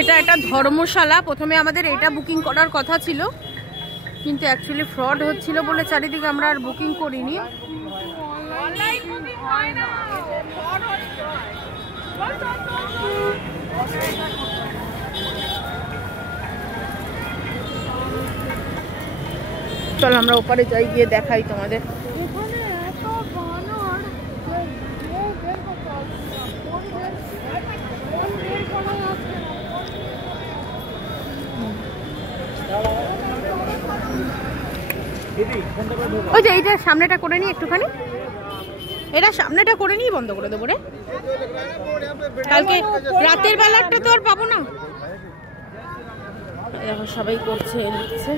এটা একটা ধর্মশালা। প্রথমে আমাদের এটা বুকিং করার কথা ছিল, কিন্তু অ্যাকচুয়ালি ফ্রড হচ্ছিল বলে চারিদিকে আমরা আর বুকিং করিনি। চল আমরা ওপারে যাই, গিয়ে দেখাই তোমাদের। ওই যে এইটা সামনেটা করে নি একটুখানি, এটা সামনেটা করে নিই, বন্ধ করে দেবো রে, কালকে রাতের বেলাটা তো আর পাবো না। দেখো সবাই করছে, লিখছে।